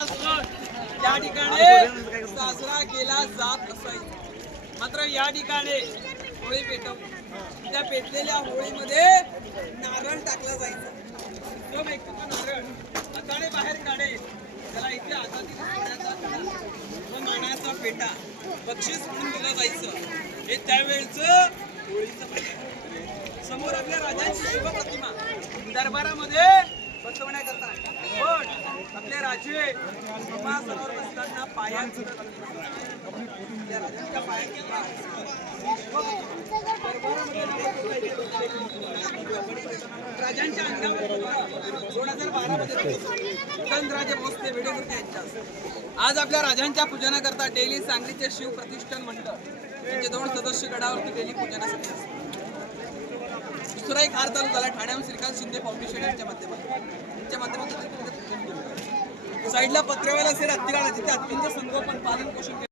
या ठिकाणी साजरा केला जात असायचा. मात्र या ठिकाणी होळी पेटव त्या पेटलेल्या होळीमध्ये नारळ टाकला जायचा. तो व्यक्ती तो नारळ हाताने बाहेर काढेल त्याला इथे हातातील व मानाचा पेटा बक्षीस म्हणून दिलं जायचं. हे त्यावेळचं होळीचं समोर आपल्या राजांची शिवप्रतिमा दरबारामध्ये बसवण्याकरता. पण राजे सिंहासनावर बसताना पायांचं त्या राजांच्या पायांची राजांच्या अंगावर दोन हजार बारा मध्ये उदयनराजे भोसले वेडे होते यांच्या. आज आपल्या राजांच्या पूजनाकरता डेली सांगलीचे शिव प्रतिष्ठान मंडळ त्यांचे दोन सदस्य गडावरती डेली पूजनासाठी असतात दुसरा एक हार चालू झाला ठाण्याहून श्रीकांत शिंदे फाउंडेशन यांच्या माध्यमातून यांच्या माध्यमातून. साईडला पत्रव्याला असेल हत्तीगाडा तिथे हत्तींचं संगोपन पालन पोषण